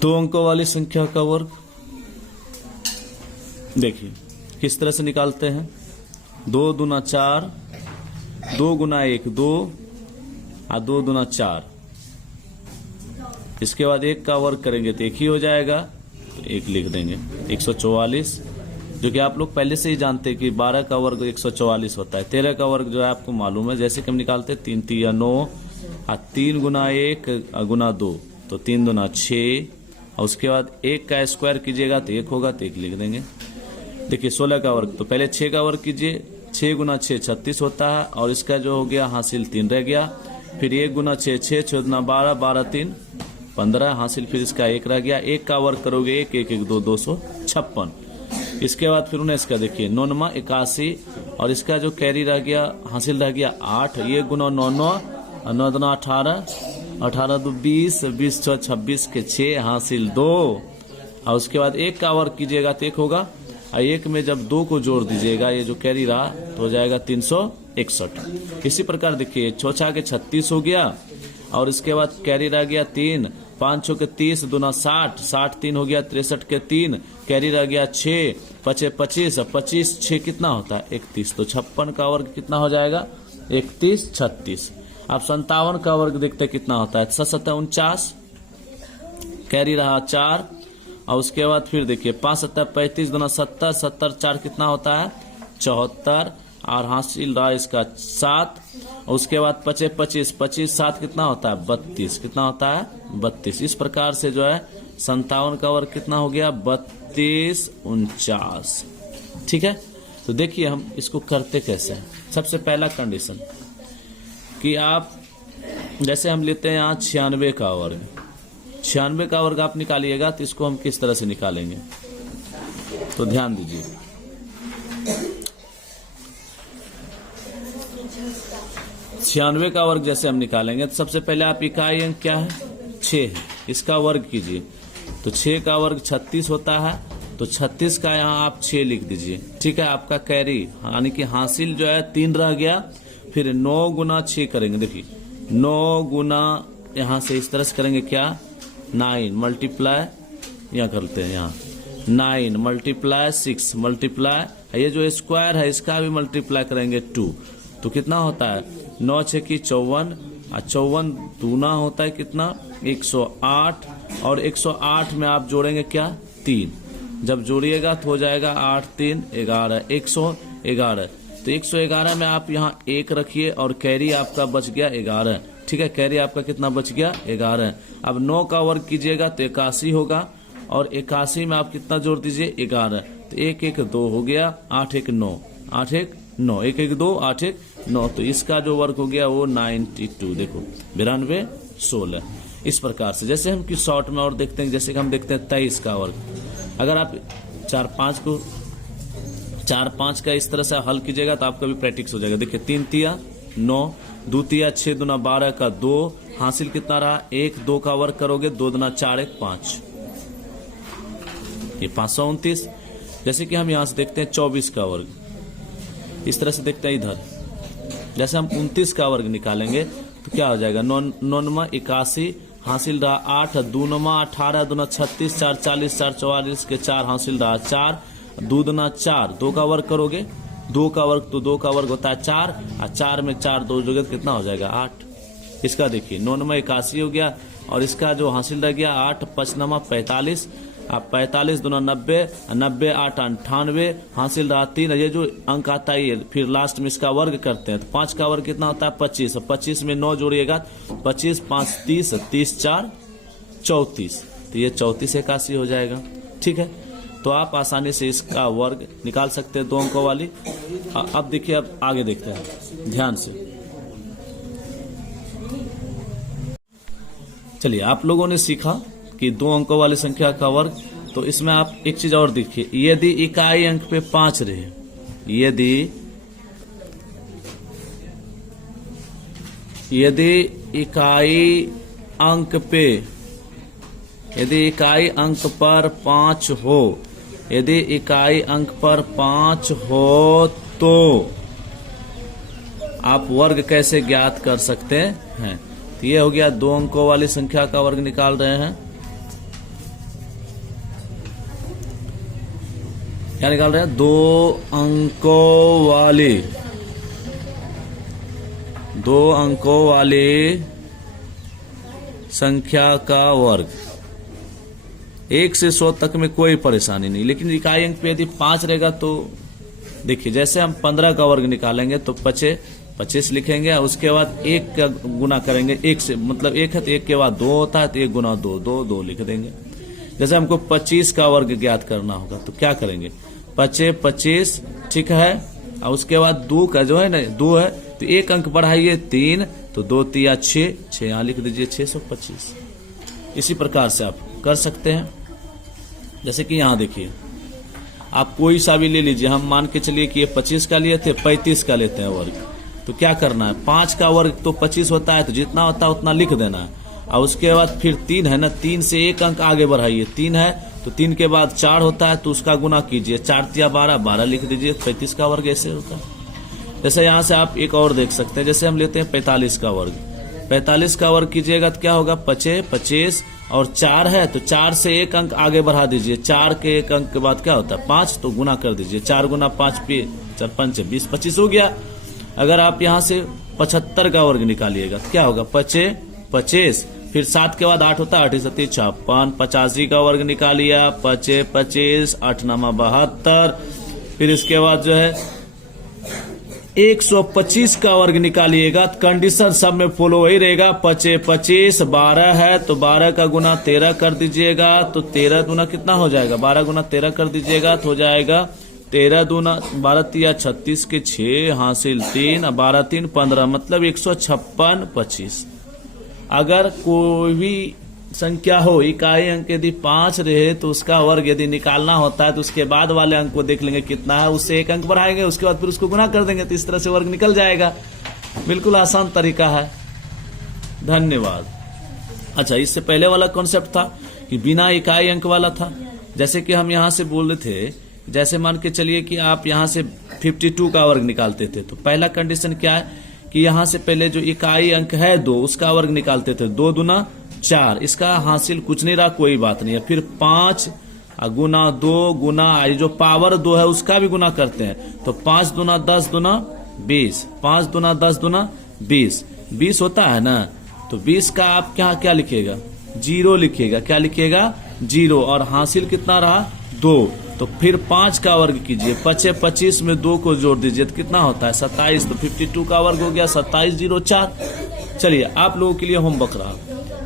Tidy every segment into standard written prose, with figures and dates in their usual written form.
दो अंकों वाली संख्या का वर्ग देखिए किस तरह से निकालते हैं। 2 दूना 4, 2 गुना 1 2 और 2 दूना 4। इसके बाद 1 का वर्ग करेंगे तो 1 ही हो जाएगा, तो 1 लिख देंगे। 144, जो कि आप लोग पहले से ही जानते हैं कि 12 का वर्ग 144 होता है। 13 का वर्ग जो है आपको मालूम है, जैसे कि हम निकालते हैं 3 3 9 और 3 गुना 1 गुना 2, तो 3 दूना 6 और उसके बाद 1 का स्क्वायर कीजिएगा तो 1 होगा, तो 1 लिख देंगे। देखिए 16 का वर्ग, तो पहले 6 का वर्ग कीजिए। 6 गुना 6 36 होता है और इसका जो हो गया हासिल 3 रह गया। फिर 1 गुना 6 6 6 गुना 12 12 3 15 हासिल, फिर इसका 1 रह गया। 1 का वर्ग करोगे 1 1 1 2 256। इसके बाद फिर 19 का देखिए 9 9 81 और इसका जो कैरी रह गया हासिल रह गया 8। 1 गुना 9 9 और 9 दूना 18 18 2 20 20 6 26 के 6 हासिल 2 और उसके बाद 1 का वर्ग कीजिएगा तो 1 होगा और 1 में जब 2 को जोड़ दीजिएगा, ये जो कैरी रहा तो हो जाएगा 361। इसी प्रकार देखिए 6 6 के 36 हो गया और इसके बाद कैरी रह गया 3, 5 6 के 30 दूना 60 60 3 हो गया 63 के 3, कैरी रह गया 6 5 25 25 6 कितना होता है 31, तो 56 का वर्ग कितना हो जाएगा 31 36। अब 57 का वर्ग देखते कितना होता है 7 7 49, कैरी रहा 4 और उसके बाद फिर देखिए 5 7 35 दूना 70 70 4 कितना होता है 74 और हासिल रहा इसका 7 और उसके बाद 25 25 25 7 कितना होता है 32, कितना होता है 32। इस प्रकार से जो है 57 का वर्ग कितना हो गया 32 49। ठीक है, तो देखिए हम इसको करते कैसे हैं। सबसे पहला कंडीशन कि आप जैसे हम लेते हैं यहाँ 96 का वर्ग, 96 का वर्ग आप निकालिएगा तो इसको हम किस तरह से निकालेंगे, तो ध्यान दीजिए। छियानवे का वर्ग जैसे हम निकालेंगे तो सबसे पहले आप इकाई अंक क्या है 6 है, इसका वर्ग कीजिए। तो 6 का वर्ग 36 होता है, तो 36 का यहाँ आप 6 लिख दीजिए। ठीक है, आपका कैरी यानी कि हासिल जो है 3 रह गया। फिर 9 गुना 6 करेंगे, देखिए 9 गुना यहाँ से इस तरह से करेंगे क्या 9 मल्टीप्लाई, यहाँ करते हैं यहाँ 9 मल्टीप्लाई 6 मल्टीप्लाई ये जो स्क्वायर है इसका भी मल्टीप्लाई करेंगे 2, तो कितना होता है 9 6 की 54 और 54 दूना होता है कितना 108 और 108 में आप जोड़ेंगे क्या 3, जब जोड़िएगा तो हो जाएगा 8 3 11 111। तो 111 में आप यहाँ 1 रखिए और कैरी आपका बच गया 11। ठीक है, कैरी आपका कितना बच गया 11। अब 9 का वर्ग कीजिएगा तो 81 होगा और 81 में आप कितना जोड़ दीजिए 11, तो 1 1 2 हो गया 8 1 9 8 1 9 1 1 2 8 1 9, तो इसका जो वर्ग हो गया वो 92। देखो 92 16। इस प्रकार से जैसे हम कि शॉर्ट में और देखते हैं, जैसे कि हम देखते हैं 23 का वर्ग। अगर आप 4 5 का इस तरह से हल कीजिएगा तो आपका भी प्रैक्टिस हो जाएगा। देखिए 3 तिया 9 2 तिया 6 दूना 12 का 2 हासिल कितना रहा 1, 2 का वर्ग करोगे 2 दूना 4 1 5, ये 529। जैसे कि हम यहाँ से देखते हैं 24 का वर्ग, इस तरह से देखते हैं इधर। जैसे हम 29 का वर्ग निकालेंगे तो क्या हो जाएगा 9 9 81 हासिल रहा 8 2 9 18 दूना 36 4 40 4 44 के 4 हासिल रहा 4 2 दूना 4, 2 का वर्ग करोगे 2 का वर्ग, तो 2 का वर्ग होता है 4 और 4 में 4 2 जोड़ोगे तो कितना हो जाएगा 8। इसका देखिए 9 9 81 हो गया और इसका जो हासिल रह गया 8 5 9 45 आप 45 दूना 90 90 8 98 हासिल रहा 3। ये जो अंक आता है फिर लास्ट में इसका वर्ग करते हैं तो 5 का वर्ग कितना होता है 25, 25 में 9 जोड़िएगा 25 5 30 30 4 34, तो ये 34 81 हो जाएगा। ठीक है, तो आप आसानी से इसका वर्ग निकाल सकते हैं 2 अंकों वाली। अब देखिए, अब आगे देखते हैं ध्यान से। चलिए, आप लोगों ने सीखा कि 2 अंकों वाली संख्या का वर्ग, तो इसमें आप एक चीज और देखिए, यदि इकाई अंक पे 5 रहे, यदि इकाई अंक पर 5 हो, यदि इकाई अंक पर 5 हो तो आप वर्ग कैसे ज्ञात कर सकते हैं। तो ये हो गया 2 अंकों वाली संख्या का वर्ग निकाल रहे हैं। क्या निकाल रहे हैं? 2 अंकों वाली संख्या का वर्ग। 1 से 100 तक में कोई परेशानी नहीं, लेकिन इकाई अंक पे यदि 5 रहेगा तो देखिए, जैसे हम 15 का वर्ग निकालेंगे तो 25 लिखेंगे, उसके बाद 1 का गुना करेंगे 1 से, मतलब 1 है तो 1 के बाद 2 होता है तो 1 गुना 2 लिख देंगे। जैसे हमको 25 का वर्ग ज्ञात करना होगा तो क्या करेंगे? 25, ठीक है, और उसके बाद 2 का जो है ना 2 है तो 1 अंक बढ़ाइए 3, तो 2 तिया 6 यहाँ लिख दीजिए 625। इसी प्रकार से आप कर सकते हैं। जैसे कि यहाँ देखिए, आप कोई सा भी ले लीजिए, हम मान के चलिए कि ये 25 का लिए थे, 35 का लेते हैं वर्ग। तो क्या करना है? 5 का वर्ग तो 25 होता है, तो जितना होता है उतना लिख देना है। और उसके बाद फिर 3 है ना, 3 से 1 अंक आगे बढ़ाइए, 3 है तो 3 के बाद 4 होता है तो उसका गुना कीजिए, 4 तिया 12 लिख दीजिए, 35 का वर्ग ऐसे होता है। जैसे यहाँ से आप एक और देख सकते हैं, जैसे हम लेते हैं 45 का वर्ग। 45 का वर्ग कीजिएगा तो क्या होगा? 25 और 4 है तो 4 से 1 अंक आगे बढ़ा दीजिए, 4 के 1 अंक के बाद क्या होता है? 5, तो गुना कर दीजिए, 4 गुना 5 पे 4 5 20, 25 हो गया। अगर आप यहाँ से 75 का वर्ग निकालिएगा तो क्या होगा? 25, फिर 7 के बाद 8 होता है, 8 7 56, 85 का वर्ग निकालिया, 25, 8 9 72, फिर इसके बाद जो है 125 का वर्ग निकालिएगा तो कंडीशन सब में फॉलो वही रहेगा। 25, 12 है तो 12 का गुना 13 कर दीजिएगा, तो 13 गुना कितना हो जाएगा? 12 गुना 13 कर दीजिएगा तो हो जाएगा 13 दूना 12 तिया 36 के 6 हासिल 3, 12 3 15, मतलब 156 25। अगर कोई भी संख्या हो, इकाई अंक यदि 5 रहे तो उसका वर्ग यदि निकालना होता है तो उसके बाद वाले अंक को देख लेंगे कितना है, उससे 1 अंक बढ़ाएंगे, उसके बाद फिर उसको गुना कर देंगे, तो इस तरह से वर्ग निकल जाएगा। बिल्कुल आसान तरीका है। धन्यवाद। अच्छा, इससे पहले वाला कॉन्सेप्ट था कि बिना इकाई अंक वाला था। जैसे कि हम यहाँ से बोल रहे थे, जैसे मान के चलिए कि आप यहाँ से 52 का वर्ग निकालते थे, तो पहला कंडीशन क्या है कि यहाँ से पहले जो इकाई अंक है 2 उसका वर्ग निकालते थे, 2 दूना 4, इसका हासिल कुछ नहीं रहा, कोई बात नहीं है। फिर 5 गुना 2 गुना जो पावर 2 है उसका भी गुना करते हैं, तो 5 दूना 10 दूना 20, 5 दूना 10 दूना 20 होता है ना, तो 20 का आप क्या लिखिएगा? 0 लिखिएगा। क्या लिखिएगा? 0। और हासिल कितना रहा? 2। तो फिर 5 का वर्ग कीजिए, 25 में 2 को जोड़ दीजिए तो कितना होता है? 27। तो 52 का वर्ग हो गया 27 0 4। चलिए, आप लोगों के लिए होमवर्क रहा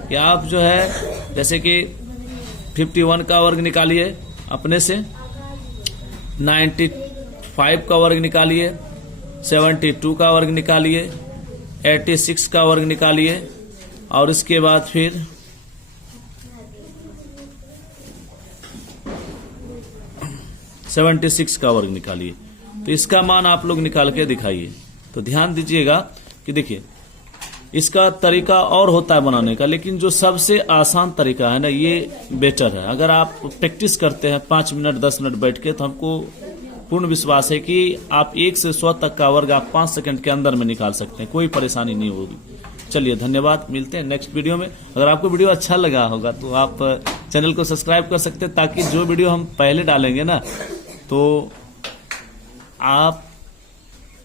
कि आप जो है जैसे कि 51 का वर्ग निकालिए अपने से, 95 का वर्ग निकालिए, 72 का वर्ग निकालिए, 86 का वर्ग निकालिए, और इसके बाद फिर 76 का वर्ग निकालिए। तो इसका मान आप लोग निकाल के दिखाइए। तो ध्यान दीजिएगा कि देखिए, इसका तरीका और होता है बनाने का, लेकिन जो सबसे आसान तरीका है ना, ये बेटर है। अगर आप प्रैक्टिस करते हैं 5 मिनट 10 मिनट बैठ के, तो हमको पूर्ण विश्वास है कि आप 1 से 100 तक का वर्ग आप 5 सेकंड के अंदर में निकाल सकते हैं, कोई परेशानी नहीं होगी। चलिए, धन्यवाद। मिलते हैं नेक्स्ट वीडियो में। अगर आपको वीडियो अच्छा लगा होगा तो आप चैनल को सब्सक्राइब कर सकते हैं, ताकि जो वीडियो हम पहले डालेंगे ना, तो आप